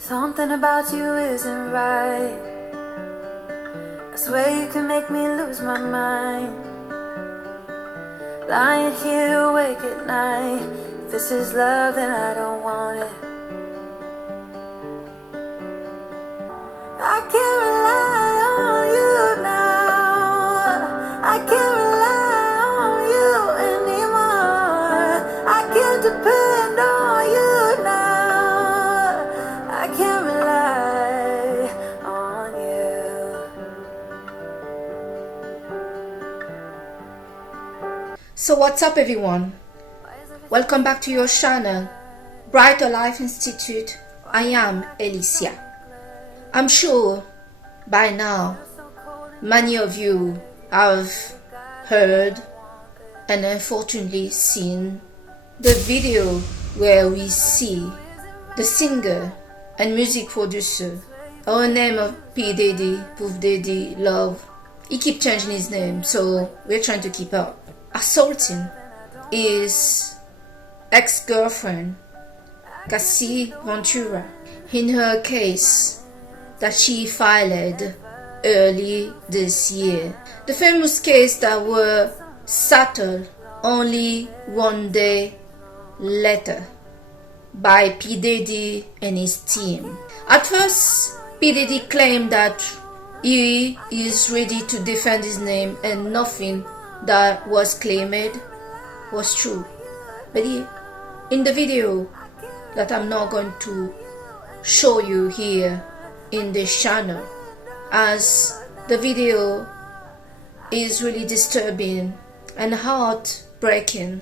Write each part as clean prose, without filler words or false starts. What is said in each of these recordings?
Something about you isn't right. I swear you can make me lose my mind. Lying here awake at night. If this is love, then I don't want it. I can't rely on you now. I can't rely on you anymore. I can't depend on you now. I can't rely on you. So what's up, everyone? Welcome back to your channel, Brighter Life Institute. I am Alicia. I'm sure by now many of you have heard and unfortunately seen the video where we see the singer and music producer, our name of P. Diddy, Puff Diddy, Love. He keep changing his name, so we're trying to keep up. Assaulting his ex-girlfriend, Cassie Ventura, in her case that she filed early this year. The famous case that were settled only one day later by P. Diddy and his team. At first, P. Diddy claimed that he is ready to defend his name and nothing that was claimed was true. But in the video that I'm not going to show you here in this channel, as the video is really disturbing and heartbreaking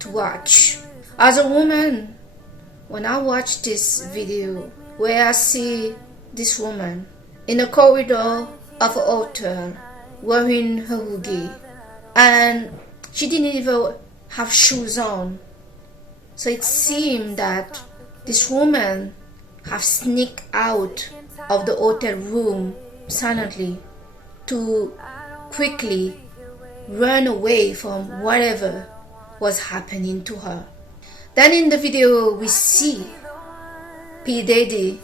to watch. As a woman, when I watch this video where I see this woman in a corridor of a hotel wearing her hoodie, and she didn't even have shoes on, so it seemed that this woman have sneaked out of the hotel room silently to quickly run away from whatever was happening to her. Then in the video we see P. Diddy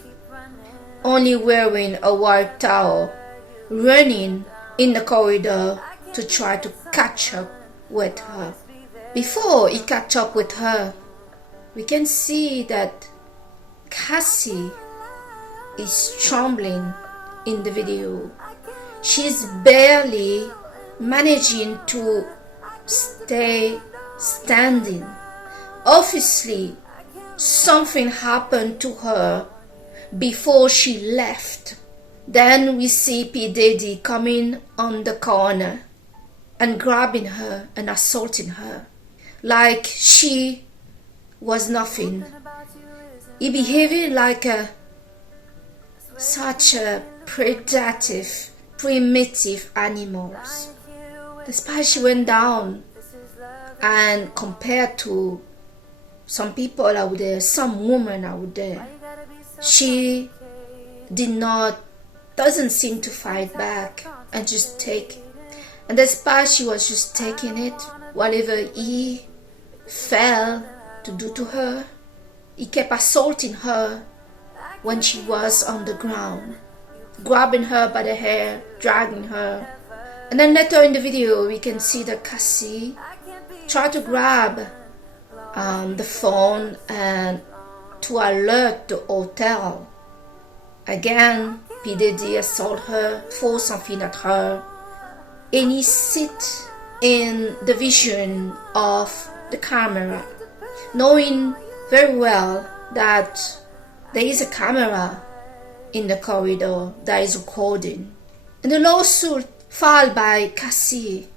only wearing a white towel, running in the corridor to try to catch up with her. Before he catch up with her, we can see that Cassie is trembling in the video. She's barely managing to stay standing. Obviously, something happened to her before she left. Then we see P. Diddy coming on the corner and grabbing her and assaulting her like she was nothing. He behaved like such a predative, primitive animals. Despite she went down, and compared to some people out there, some women out there, she doesn't seem to fight back and just take. And despite she was just taking it, whatever he felt to do to her, he kept assaulting her when she was on the ground, grabbing her by the hair, dragging her. And then later in the video we can see that Cassie tried to grab the phone and to alert the hotel. Again, P. Diddy assault her, throw something at her, and he sit in the vision of the camera, knowing very well that there is a camera in the corridor that is recording. In the lawsuit filed by Cassie,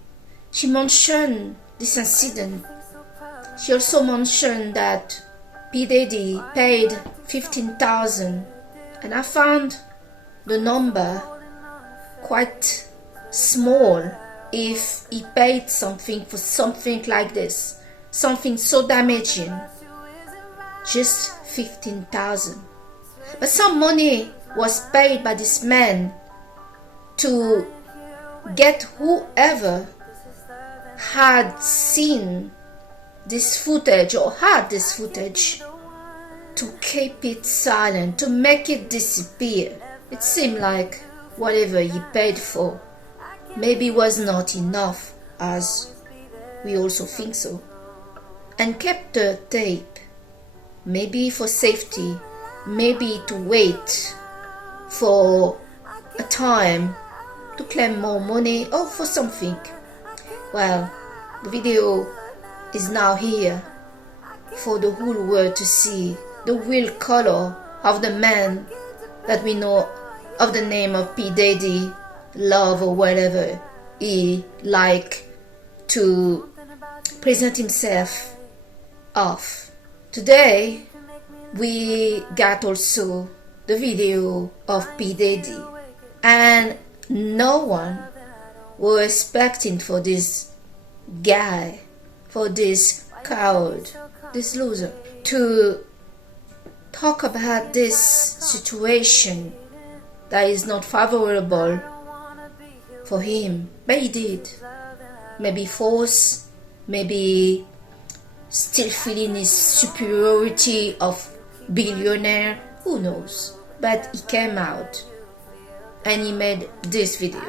she mentioned this incident. She also mentioned that P. Diddy paid $15,000, and I found the number quite small if he paid something for something like this, something so damaging. Just $15,000. But some money was paid by this man to get whoever had seen this footage or had this footage to keep it silent, to make it disappear. It seemed like whatever he paid for maybe was not enough, as we also think so, and kept the tape, maybe for safety, maybe to wait for a time to claim more money or for something. Well, the video is now here for the whole world to see the real color of the man that we know of the name of P. Diddy, love or whatever he like to present himself off. Today we got also the video of P. Diddy, and no one was expecting for this guy, for this coward, this loser, to talk about this situation that is not favorable for him. But he did. Maybe force, maybe still feeling his superiority of billionaire, who knows. But he came out and he made this video.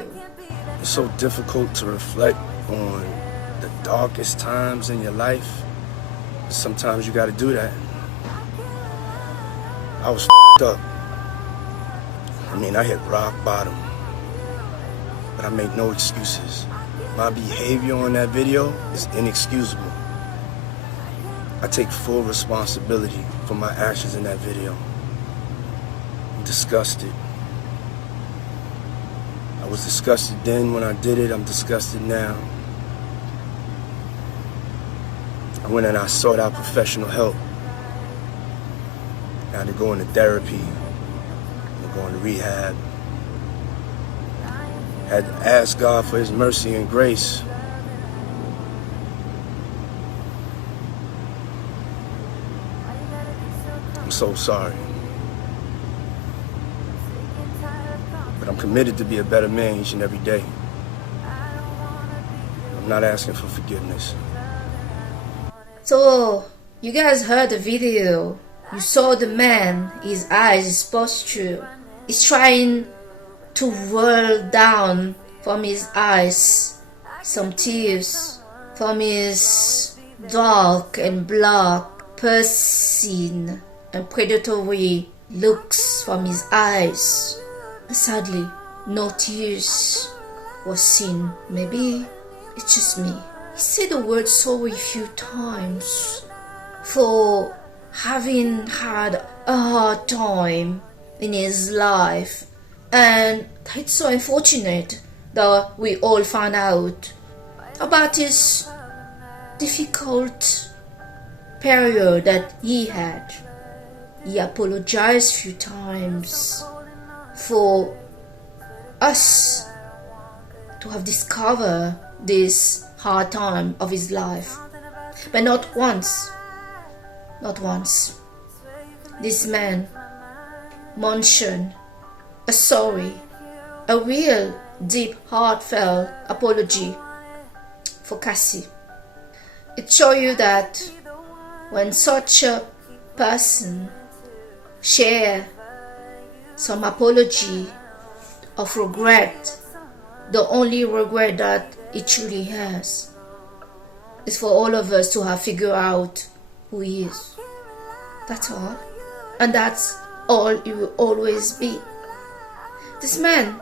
It's so difficult to reflect on the darkest times in your life. Sometimes you gotta do that. I was up. I mean, I hit rock bottom, but I made no excuses. My behavior on that video is inexcusable. I take full responsibility for my actions in that video. I'm disgusted. I was disgusted then when I did it. I'm disgusted now. I went and I sought out professional help. I had to go into therapy, go into rehab. I had to ask God for His mercy and grace. I'm so sorry. But I'm committed to be a better man each and every day. I'm not asking for forgiveness. So, you guys heard the video. You saw the man, his eyes, his posture. He's trying to roll down from his eyes some tears, from his dark and black, piercing and predatory looks from his eyes. Sadly, no tears was seen. Maybe it's just me. He said the word sorry a few times for having had a hard time in his life, and it's so unfortunate that we all found out about his difficult period that he had. He apologized a few times for us to have discovered this hard time of his life, but not once this man mentioned a sorry, a real deep heartfelt apology for Cassie. It shows you that when such a person share some apology of regret, the only regret that it truly has is for all of us to have figured out who he is. That's all. And that's all it will always be. This man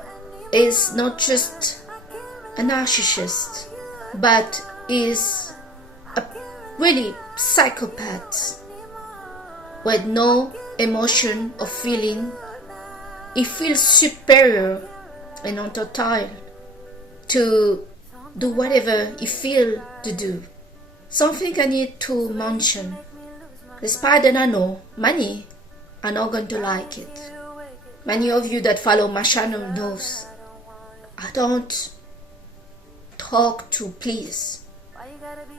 is not just a narcissist, but is a really psychopath with no emotion or feeling. He feels superior and entitled to do whatever he feels to do. Something I need to mention, despite that I know many are not going to like it. Many of you that follow my channel knows I don't talk to please.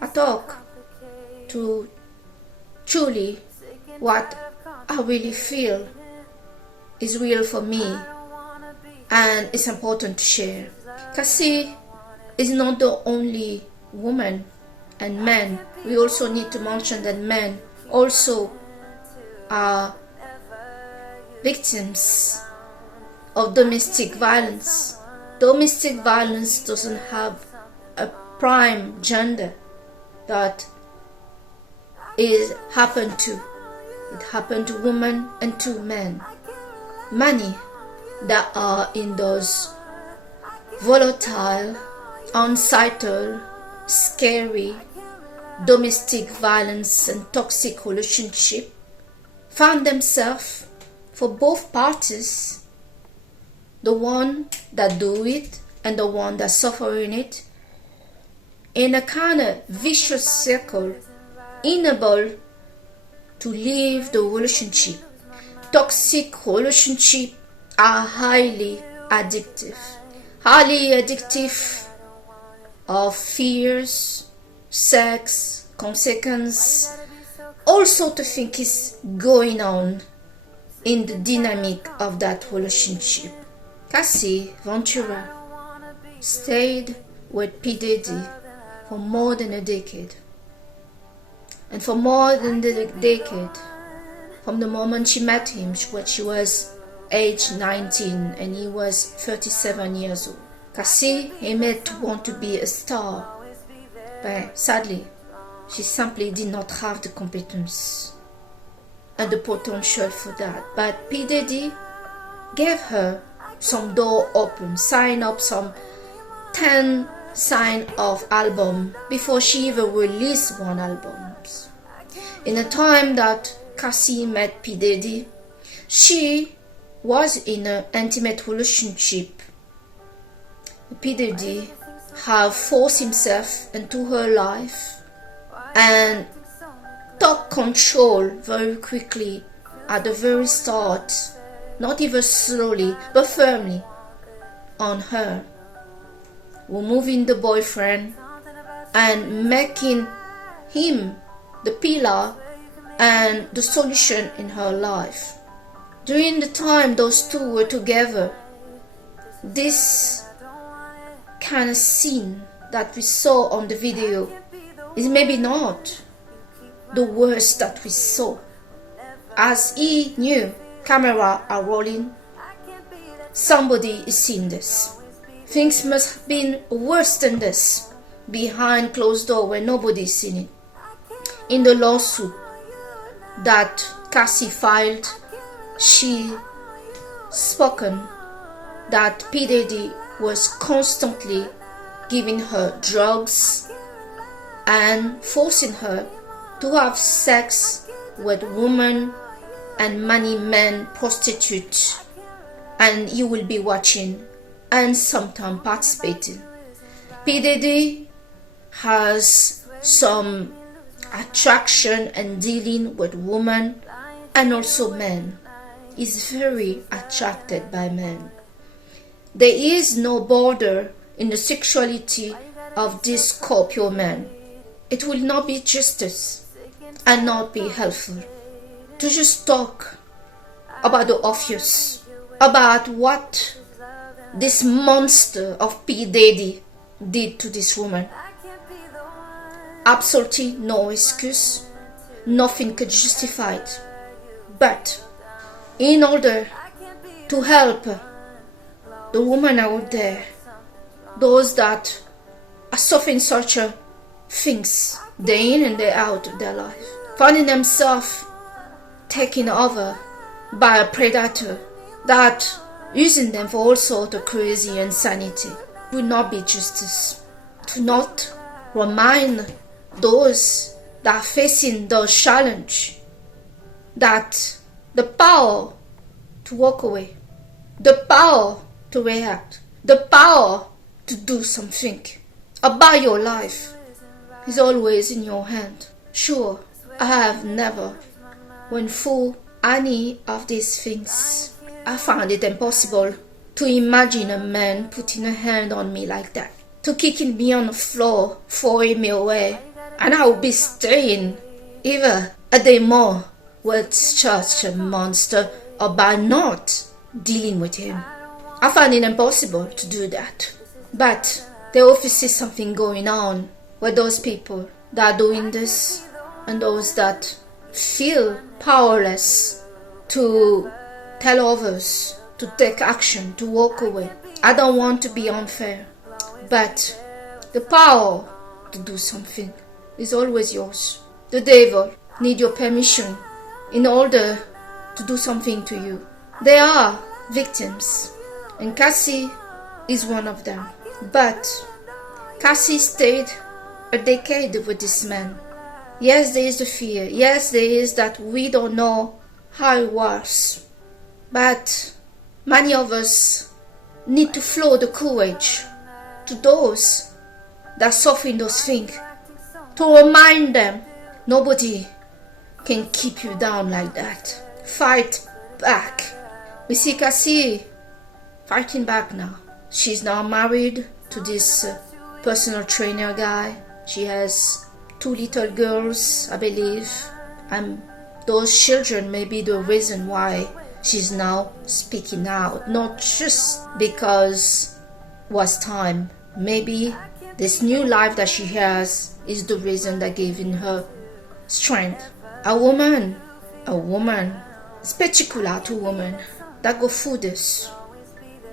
I talk to truly what I really feel is real for me, and it's important to share. Cassie is not the only woman and man. We also need to mention that men also are victims of domestic violence. Domestic violence doesn't have a prime gender that it happened to. It happened to women and to men. Many that are in those volatile, unsettled, scary, domestic violence and toxic relationship found themselves, for both parties, the one that do it and the one that suffering it, in a kind of vicious circle, unable to leave the relationship. Toxic relationships are highly addictive of fears, sex, consequence, all sort of things is going on in the dynamic of that relationship. Cassie Ventura stayed with P. Diddy for more than a decade. And for more than a decade, from the moment she met him, when she was age 19 and he was 37 years old. Cassie aimed to want to be a star, but sadly, she simply did not have the competence and the potential for that. But P. Diddy gave her some door open, sign up some 10 sign-off album before she even released one album. In the time that Cassie met P. Diddy, she was in an intimate relationship. P. Diddy have forced himself into her life and took control very quickly at the very start, not even slowly but firmly, on her, removing the boyfriend and making him the pillar and the solution in her life. During the time those two were together, this kind of scene that we saw on the video is maybe not the worst that we saw. As he knew, camera are rolling, somebody is seeing this. Things must have been worse than this behind closed door where nobody is seeing it. In the lawsuit that Cassie filed, she spoken that P. Diddy was constantly giving her drugs and forcing her to have sex with women and many men prostitutes, and he will be watching and sometimes participating. P. Diddy has some attraction and dealing with women and also men. Is very attracted by men. There is no border in the sexuality of this Scorpio man. It will not be justice and not be helpful to just talk about the obvious, about what this monster of P. Diddy did to this woman. Absolutely no excuse, nothing could justify it. But in order to help the women out there, those that are suffering such things day in and day out of their life, finding themselves taken over by a predator that using them for all sorts of crazy insanity, will not be justice. To not remind those that are facing those challenges that the power to walk away, the power to react, the power to do something about your life is always in your hand. Sure, I have never went through any of these things. I found it impossible to imagine a man putting a hand on me like that, to kicking me on the floor, throwing me away, and I would be staying even a day more with such a monster about not dealing with him. I find it impossible to do that. But there obviously is something going on with those people that are doing this and those that feel powerless to tell others to take action, to walk away. I don't want to be unfair, but the power to do something is always yours. The devil needs your permission in order to do something to you. There are victims, and Cassie is one of them. But Cassie stayed a decade with this man. Yes, there is the fear. Yes, there is that we don't know how it was. But many of us need to flow the courage to those that suffer in those things, to remind them nobody can keep you down like that. Fight back. We see Cassie fighting back now. She's now married to this personal trainer guy. She has 2 little girls, I believe. And those children may be the reason why she's now speaking out. Not just because it was time. Maybe this new life that she has is the reason that giving her strength. A woman, particular to women that go through this.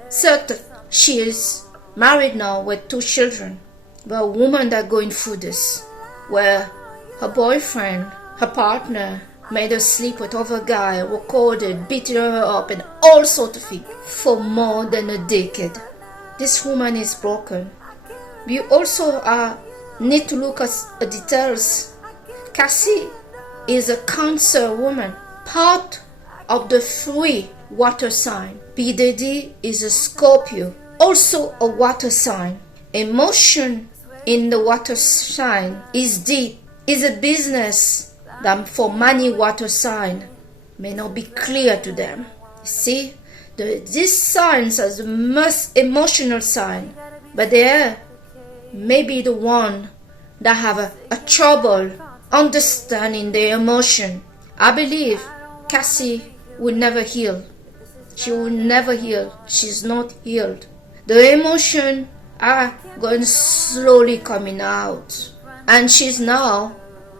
Certain, she is married now with 2 children, but a woman that going through this, where her boyfriend, her partner, made her sleep with other guy, recorded, beating her up, and all sorts of things for more than a decade. This woman is broken. We also need to look at the details. Cassie is a Cancer woman, part of the 3 water sign. P. Diddy is a Scorpio, also a water sign. Emotion in the water sign is deep, is a business that for many water sign may not be clear to them. You see, these signs are the most emotional sign, but they are maybe the one that have a trouble understanding their emotion. I believe Cassie will never heal. She will never heal. She's not healed. The emotion are going slowly coming out. And she's now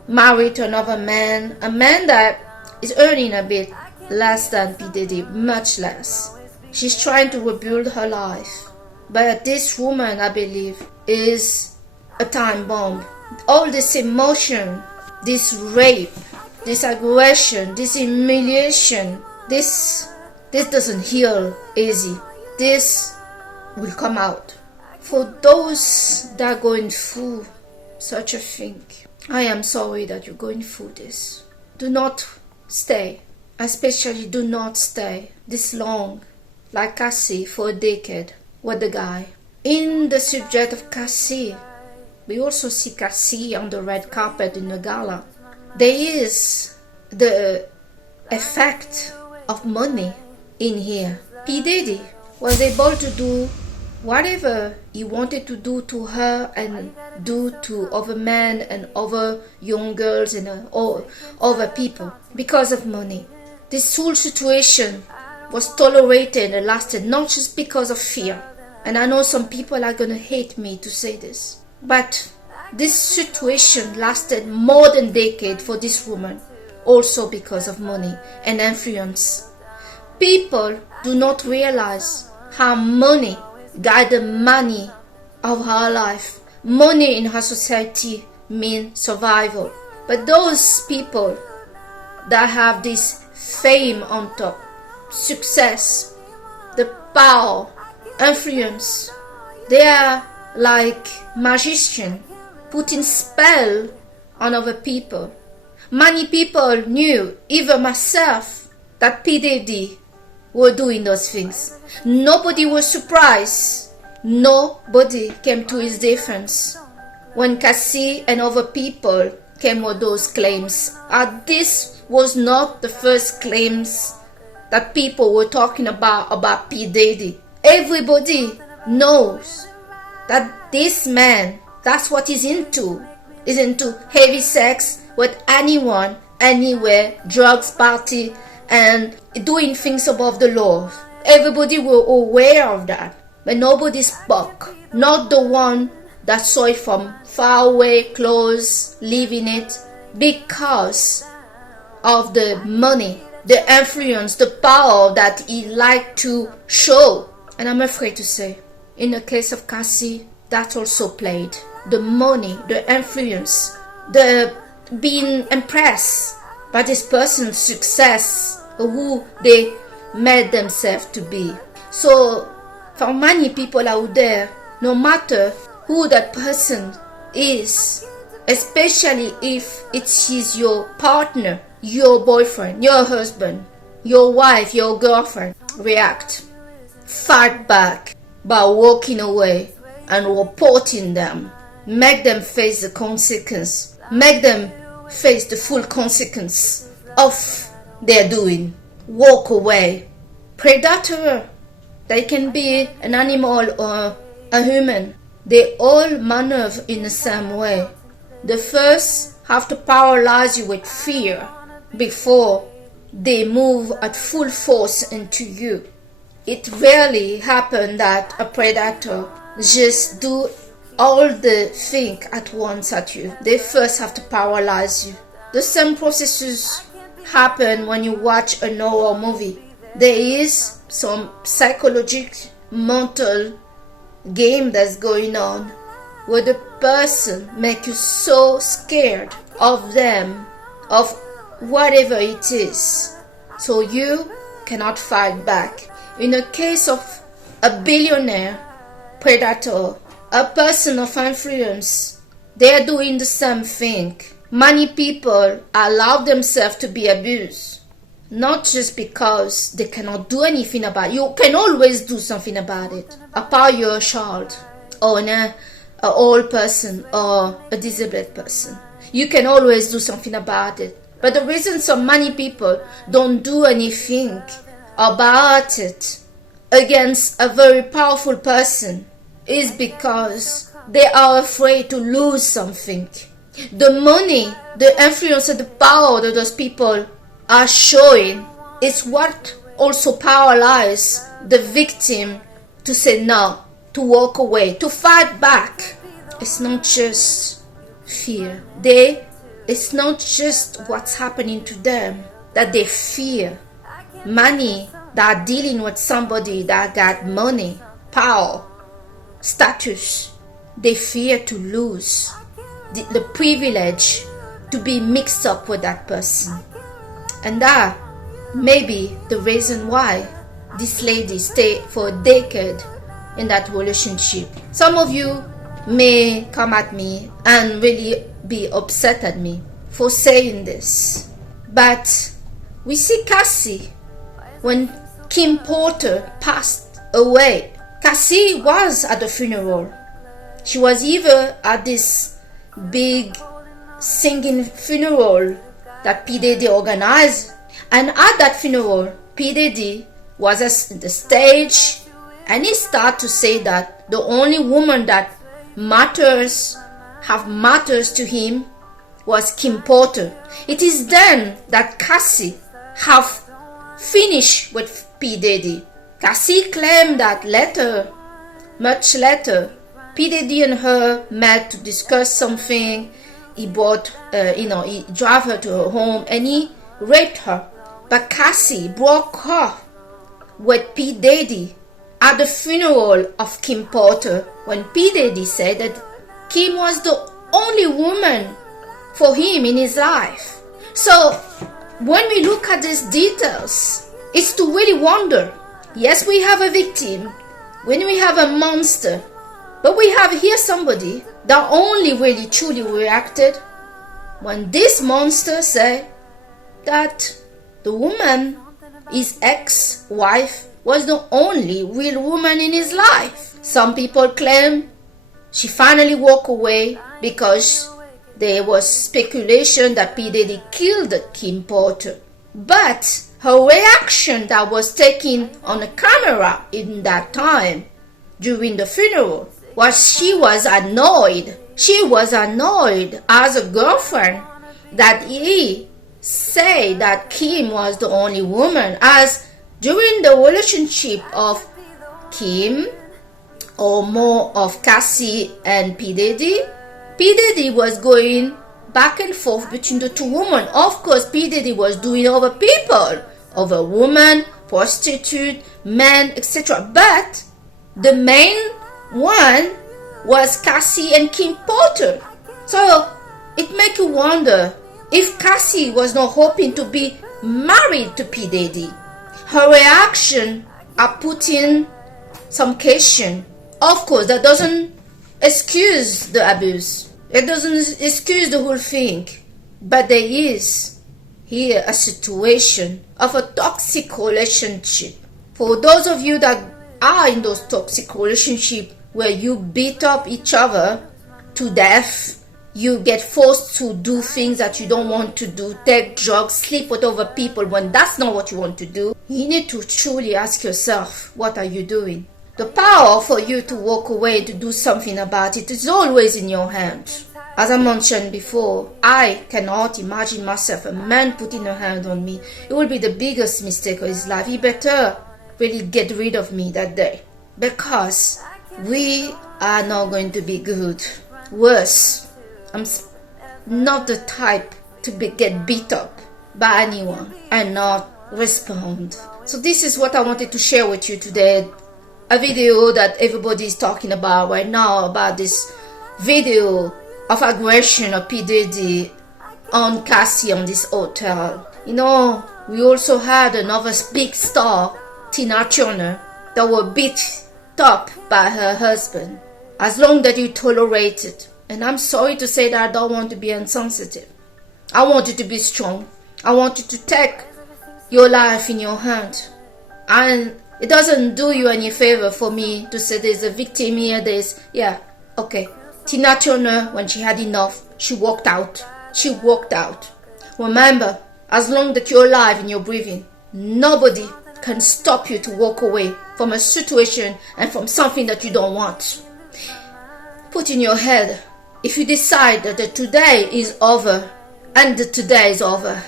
married to another man, a man that is earning a bit less than P. Diddy, much less. She's trying to rebuild her life. But this woman, I believe, is a time bomb. All this emotion, this rape, this aggression, this humiliation, this doesn't heal easy. This will come out. For those that are going through such a thing, I am sorry that you're going through this. Do not stay. Especially do not stay this long, like Cassie, for a decade with the guy. In the subject of Cassie, we also see Cassie on the red carpet in the gala. There is the effect of money in here. P. Diddy was able to do whatever he wanted to do to her and do to other men and other young girls and other people because of money. This whole situation was tolerated and lasted not just because of fear. And I know some people are going to hate me to say this, but this situation lasted more than a decade for this woman, also because of money and influence. People do not realize how money guides the money of her life. Money in her society means survival. But those people that have this fame on top, success, the power, influence, they are like magicians putting spell on other people. Many people knew, even myself, that P. Diddy were doing those things. Nobody was surprised. Nobody came to his defense when Cassie and other people came with those claims. This was not the first claims that people were talking about P. Diddy. Everybody knows that this man, that's what he's into. He's into heavy sex with anyone, anywhere, drugs, party, and doing things above the law. Everybody were aware of that, but nobody spoke. Not the one that saw it from far away, close, living it, because of the money, the influence, the power that he liked to show. And I'm afraid to say, in the case of Cassie, that also played. The money, the influence, the being impressed by this person's success, who they made themselves to be. So for many people out there, no matter who that person is, especially if it's your partner, your boyfriend, your husband, your wife, your girlfriend, react. Fight back by walking away and reporting them. Make them face the consequence. Make them face the full consequence of their doing. Walk away. Predator. They can be an animal or a human. They all maneuver in the same way. They first have to paralyze you with fear before they move at full force into you. It rarely happens that a predator just do all the thing at once at you. They first have to paralyze you. The same processes happen when you watch a horror movie. There is some psychological, mental game that's going on where the person make you so scared of them, of whatever it is, so you cannot fight back. In the case of a billionaire predator, a person of influence, they are doing the same thing. Many people allow themselves to be abused, not just because they cannot do anything about it. You can always do something about it, apart your child or an old person or a disabled person. You can always do something about it. But the reason so many people don't do anything about it against a very powerful person is because they are afraid to lose something. The money, the influence, and the power that those people are showing is what also paralyzes the victim to say no, to walk away, to fight back. It's not just fear. It's not just what's happening to them that they fear. Many that are dealing with somebody that got money, power, status, they fear to lose the privilege to be mixed up with that person. And that may be the reason why this lady stayed for a decade in that relationship. Some of you may come at me and really be upset at me for saying this. But we see Cassie when Kim Porter passed away. Cassie was at the funeral. She was either at this big singing funeral that P. Diddy organized, and at that funeral P. Diddy was at the stage, and he started to say that the only woman that matters to him was Kim Porter. It is then that Cassie have finished with P. Diddy. Cassie claimed that later, much later, P. Diddy and her met to discuss something. He brought, he drove her to her home and he raped her. But Cassie broke off with P. Diddy at the funeral of Kim Porter when P. Diddy said that Kim was the only woman for him in his life. So when we look at these details, it's to really wonder. Yes, we have a victim, when we have a monster, but we have here somebody that only really truly reacted when this monster said that the woman, his ex-wife, was the only real woman in his life. Some people claim she finally walked away because there was speculation that P. Diddy killed Kim Porter. But her reaction that was taken on the camera in that time during the funeral was she was annoyed. She was annoyed as a girlfriend that he said that Kim was the only woman, as during the relationship of Kim, or more of Cassie and P. Diddy was going back and forth between the two women. Of course, P. Diddy was doing over people, over women, prostitute, men, etc. But the main one was Cassie and Kim Porter. So it makes you wonder if Cassie was not hoping to be married to P. Diddy. Her reaction are putting some question. Of course, that doesn't excuse the abuse. It doesn't excuse the whole thing. But there is here a situation of a toxic relationship. For those of you that are in those toxic relationships where you beat up each other to death, you get forced to do things that you don't want to do, take drugs, sleep with other people when that's not what you want to do, you need to truly ask yourself, what are you doing? The power for you to walk away, to do something about it, is always in your hands. As I mentioned before, I cannot imagine myself, a man putting a hand on me. It will be the biggest mistake of his life. He better really get rid of me that day, because we are not going to be good. Worse, I'm not the type to get beat up by anyone and not respond. So this is what I wanted to share with you today. A video that everybody is talking about right now, about this video of aggression of P. Diddy on Cassie on this hotel. You know, we also had another big star, Tina Turner, that were beat up by her husband. As long that you tolerate it. And I'm sorry to say that I don't want to be insensitive. I want you to be strong. I want you to take your life in your hand. And it doesn't do you any favor for me to say there's a victim here, okay. Tina Turner, when she had enough, she walked out. She walked out. Remember, as long that you're alive and you're breathing, nobody can stop you to walk away from a situation and from something that you don't want. Put in your head, if you decide that today is over, and that today is over,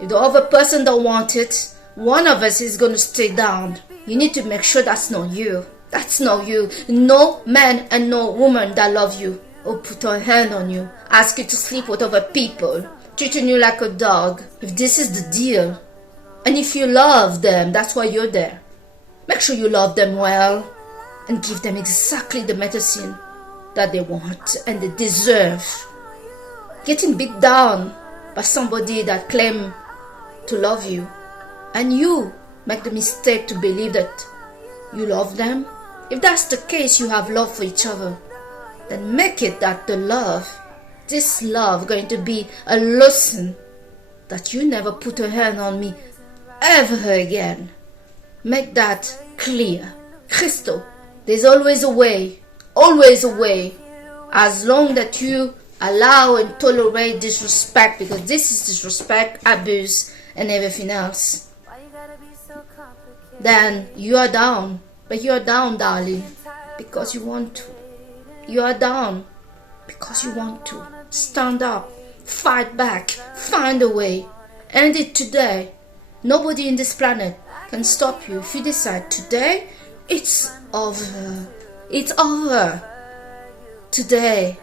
if the other person don't want it, one of us is going to stay down. You need to make sure that's not you. That's not you. No man and no woman that love you or put a hand on you, ask you to sleep with other people, treating you like a dog. If this is the deal, and if you love them, that's why you're there. Make sure you love them well and give them exactly the medicine that they want and they deserve. Getting beat down by somebody that claim to love you, and you make the mistake to believe that you love them. If that's the case, you have love for each other, then make it that this love going to be a lesson that you never put a hand on me ever again. Make that clear, crystal. There's always a way, as long that you allow and tolerate disrespect, because this is disrespect, abuse, and everything else. Then you are down. But you are down, darling, because you want to. You are down because you want to. Stand up, fight back, find a way. End it today. Nobody in this planet can stop you. If you decide today, it's over. It's over. Today.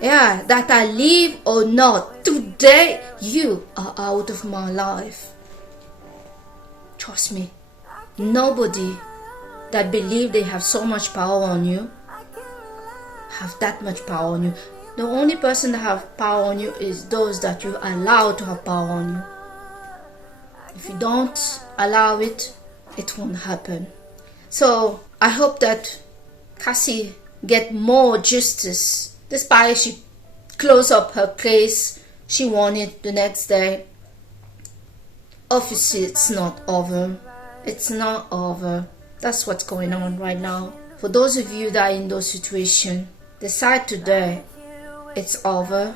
Yeah, that I live or not, today you are out of my life. Trust me. Nobody that believe they have so much power on you have that much power on you. The only person that have power on you is those that you allow to have power on you. If you don't allow it, it won't happen. So I hope that Cassie get more justice. Despite she closed up her case, she won it the next day. Obviously it's not over. It's not over. That's what's going on right now. For those of you that are in those situations, decide today it's over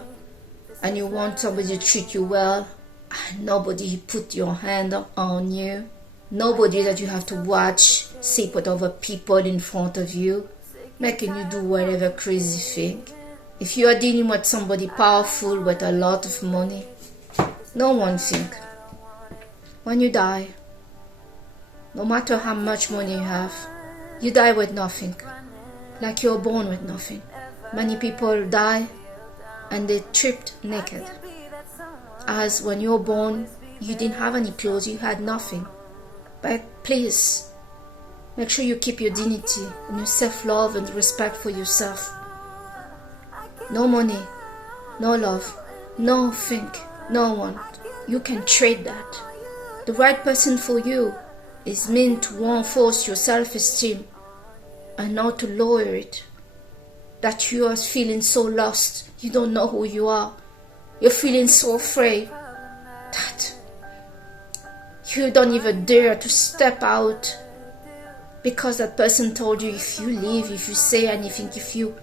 and you want somebody to treat you well, and nobody put your hand on you, nobody that you have to watch sleep with other people in front of you, making you do whatever crazy thing. If you are dealing with somebody powerful with a lot of money, know one thing. When you die, no matter how much money you die with nothing. Like you're born with nothing. Many people die and they stripped naked. As when you were born, you didn't have any clothes, you had nothing. But please, make sure you keep your dignity and your self-love and respect for yourself. No money, no love, nothing, no one. You can trade that. The right person for you is meant to reinforce your self-esteem and not to lower it. That you are feeling so lost, you don't know who you are. You're feeling so afraid that you don't even dare to step out because that person told you if you leave, if you say anything, if you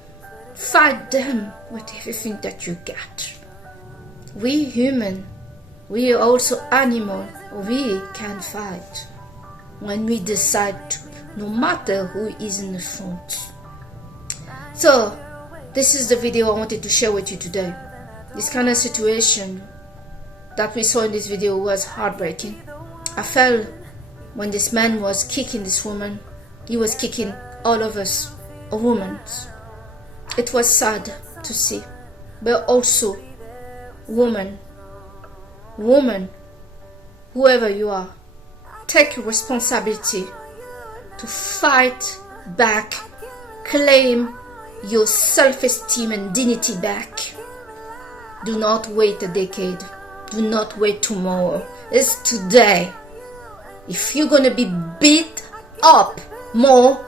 fight them with everything that you got. We human, we are also animal. We can fight when we decide to, no matter who is in the front. So, this is the video I wanted to share with you today. This kind of situation that we saw in this video was heartbreaking. I felt when this man was kicking this woman, he was kicking all of us, a woman. It was sad to see, but also, woman, whoever you are, take responsibility to fight back, claim your self-esteem and dignity back. Do not wait a decade. Do not wait tomorrow. It's today. If you're gonna be beat up more,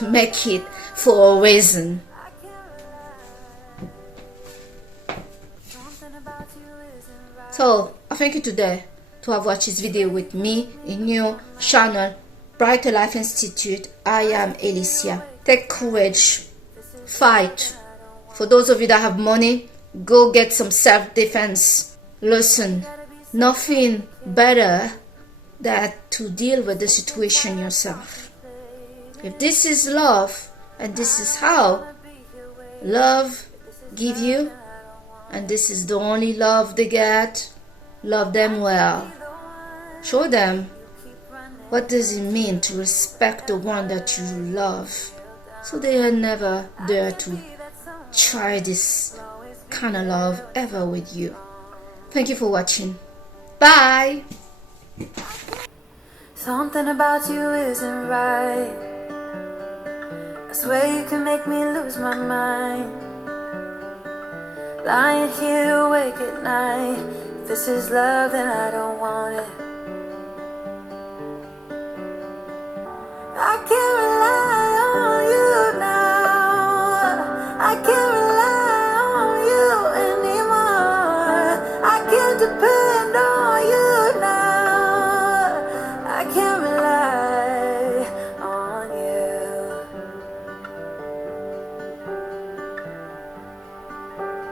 make it for a reason. So, I thank you today to have watched this video with me in your channel, Brighter Life Institute. I am Alicia. Take courage. Fight. For those of you that have money, go get some self-defense. Listen, nothing better than to deal with the situation yourself. If this is love, and this is how love give you, and this is the only love they get, love them well. Show them what does it mean to respect the one that you love, so they are never dare to try this kind of love ever with you. Thank you for watching. Bye. Something about you isn't right. I swear you can make me lose my mind. Lying here awake at night. If this is love, then I don't want it.